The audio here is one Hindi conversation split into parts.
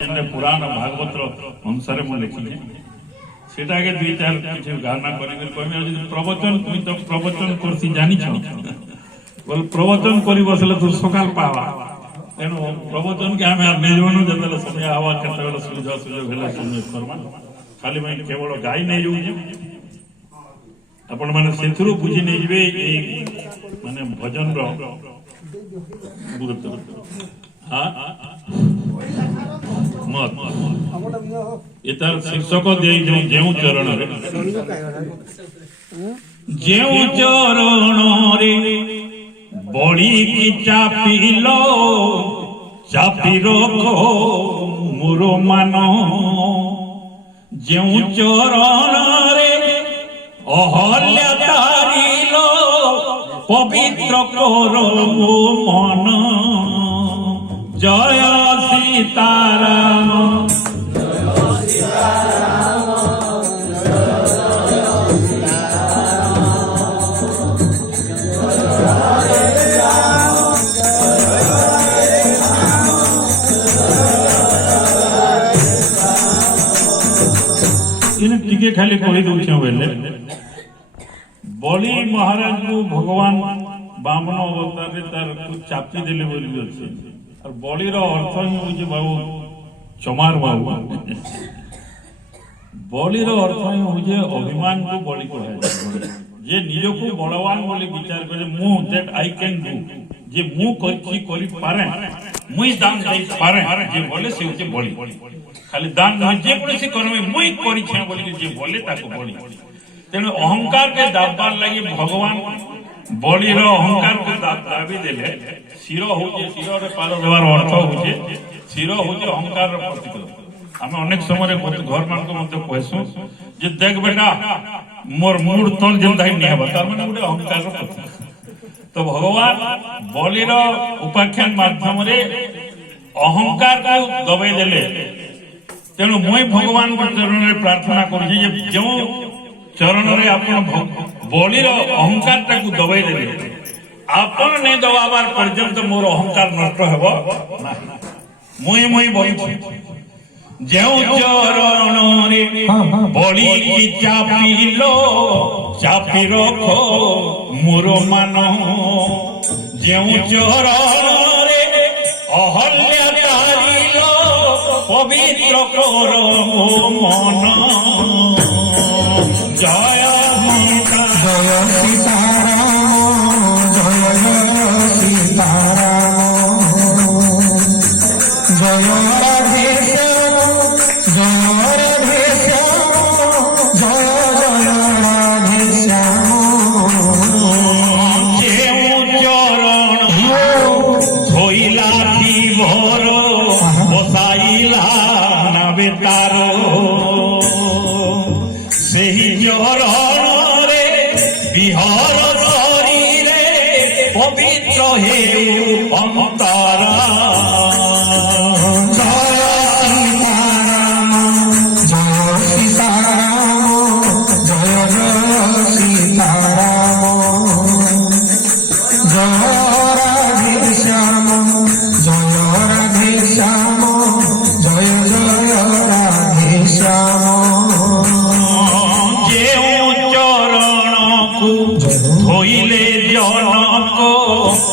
पुराण भागवतर अनुसार मुझे लिखी सेटाके दुई चार किसी गाना कर प्रवचन तुम तो प्रवचन करसी जानी बोल प्रवचन कर बसले तो सकाल पावा तेणु प्रवचन के आम निजमन जो समय आवा केत सुविधा सुजोग है सुनिए करमा खाली मैं केवल गाई नहीं जाऊँ आपण मैंने से बुझी नहीं जे माने भजन गुरुत्व हाँ मत इतार शीर्षक दे जेउ चरण रे जेउ चरण रे बड़ी की चापिलो चापी रखो मोर मान जेउ चरण रे अहल्या तारिलो पवित्र करो मन जय सीताराम टिके खाली कही दूचे बेले बलि महाराज को भगवान बामन अवतार तार चापी देले बोली अच्छे और बलिर अर्थ ही हूँ बाबू चमार बाबू बलिर अर्थ ही हूँ अभिमान को बलि कह जे निज को बलवान बोली विचार करे मु दैट आई कैन डू जे मु करी पारे मुई दान दे पारे जे बोले से होचे बलि खाली दान न जे कोसी करमे मुई करी छे बोली जे बोले ताको बलि तेणु अहंकार के दाबार लगी भगवान बलिर अहंकार को दाबी देले शिर होचे शिर रे पार देवार अर्थ होचे शिर होचे अहंकार रो प्रतीक आमे अनेक समय घर मान को मते कहसु जे देख बेटा मोर मूड तल जेंदा ही नहीं हबा तार माने गुटे अहंकार रो प्रतीक तो भगवान बलिर उपाख्यान माध्यम रे अहंकार को दबाई देले तेणु मुई भगवान को चरण रे प्रार्थना करू जे जो चरण रे आपण बलिर अहंकार टाकू दबाई देले आपण नहीं दबाबार पर्यंत मोर अहंकार नष्ट हेबो मुई मुई बोली जेउ चरण रे बलि की चापिलो चापी रखो मोर मान जेउ चरण रे अहल्या तारिलो पवित्र करो मन जय पवित्र हे अंतरा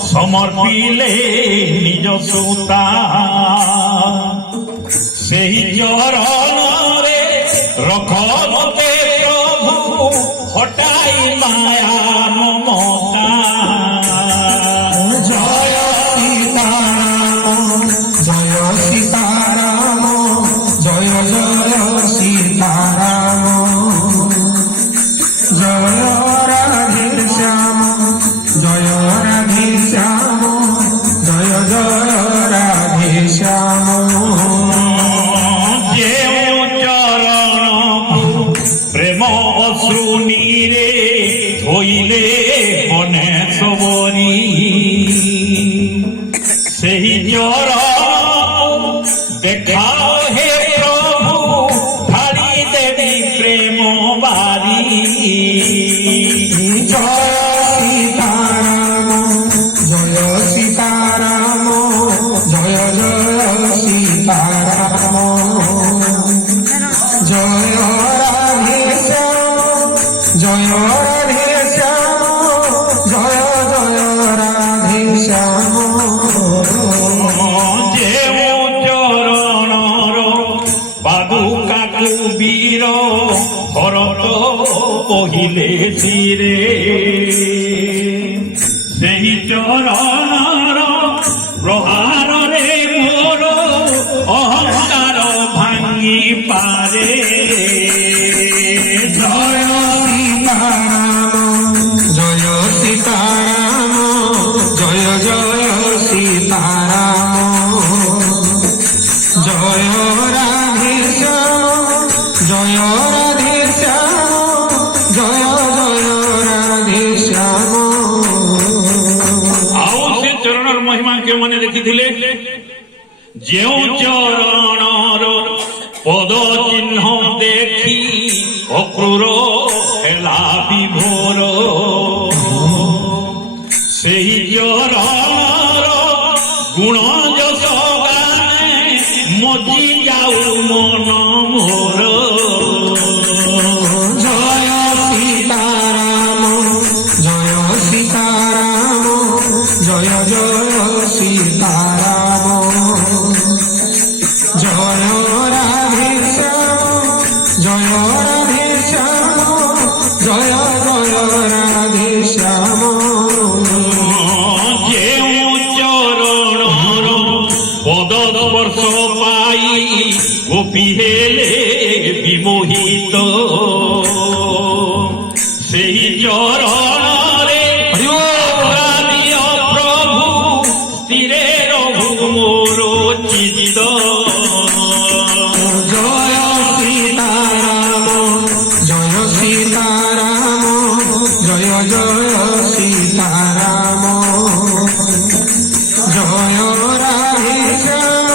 समर्पिले निज सुता सही चरण रे रख मते प्रभु हटाई माया ममता जय सीताराम जय जय सीताराम जय राधे श्याम जय राधे श्याम जय जय राधे श्याम जेउ चरण प्रेम अश्रु नीरे धोइले मने सबरी सही चरण देखाओ हे प्रभु ढाली देवी प्रेम बारी जय सीताराम जय जय सीताराम রঘুবীর ভরত পহিলে শিরে সেই চরণর প্রহারে মোর অহংকার ভাঙি পারে জয় সীতারাম জয় সীতারাম জয় রাধেশ্যাম জয় রাধেশ্যাম জয় রাধেশ্যাম। ଆଉ ସେ ଚରଣର ମହିମା କେଉଁମାନେ ଦେଖିଥିଲେ? ଯେଉଁ ଚରଣର ପଦ ଚିହ୍ନ ଦେଖି ଅକ୍ରୂର ହେଲା ବିଭୋର ସେହି ଚରଣର ଗୁଣ ଯଶ ଗାନେ ମଜି ଯାଉ ମନ ମୋର জয় সীতারাম জয় সীতারাম জয় সীতারাম জয় রাধেশ্যাম জয় রাধেশ্যাম জয় রাধেশ্যাম। ଯେଉଁ ଚରଣର ପଦ ସ୍ପର୍ଶ ପାଇ ଗୋପୀ ହେଲେ ବିମୋହିତ ସେହି ଚରଣରେ ଦିଅ ପ୍ରଭୁ ସ୍ଥିରେ ରହୁ ମୋର ଚିତ୍ତ জয় সীতারাম জয় সীতারাম জয় সীতারাম জয় রাধেশ্যাম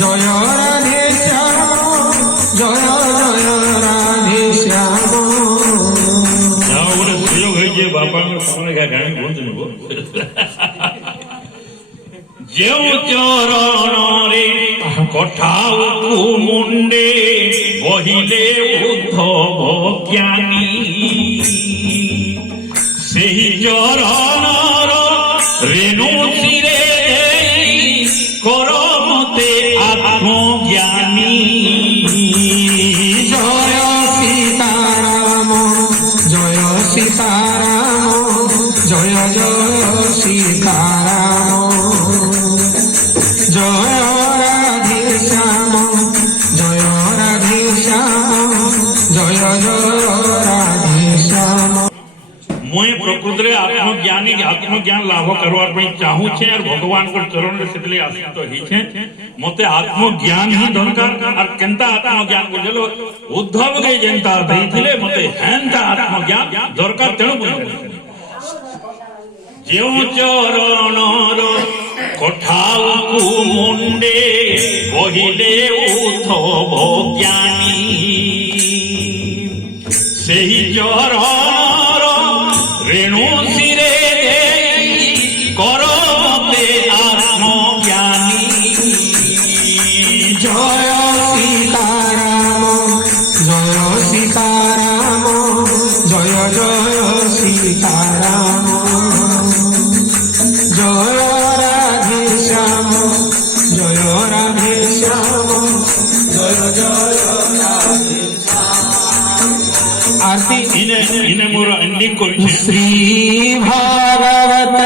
জয় রাধেশ্যাম জয় রাধেশ্যাম। ଯାହା ଗୋଟେ ସୁଯୋଗ ହେଇଛି ବାପାଙ୍କ ସାମনে ଗାଣି କୁହନ୍ତୁନି ଯେଉଁ ଚରଣରେ କଠାଉକୁ ମୁଣ୍ଡେ ବହିଲେ ଉଦ୍ଧବ ଜ୍ଞାନୀ ସେହି ଚରଣର ରେଣୁ ଶିରେ ଦେଇ କର ମତେ ଆତ୍ମଜ୍ଞାନୀ জয় সীতারাম জয় সীতারাম জয় সীতারাম জয় রাধেশ্যাম জয় রাধেশ্যাম জয় রাধেশ্যাম। मुई प्रकृति आत्मज्ञान लाभ करवार पे चाहूछे और भगवान को चरण रे सेतले आसित हिछे मते आत्मज्ञान ही दरकार और केनता आत्मज्ञान को जलो उद्धव के जेनता देथिले मते हेनता आत्मज्ञान दरकार तेणु ଯେଉଁ ଚରଣର କଠାଉକୁ ମୁଣ୍ଡେ ବହିଲେ ଉଦ୍ଧବ ଜ୍ଞାନୀ ସେହି ଚରଣର ରେଣୁ ଶିରେ ଦେଇ କର ମତେ ଆତ୍ମଜ୍ଞାନୀ জয় সীতারাম জয় সীতারাম জয় সীতারাম জয় রাধেশ্যাম জয় রাধেশ্যাম জয় রাধেশ্যাম। আরতি ইনে মোর এন্ডিং করিছে শ্রী ভাগবত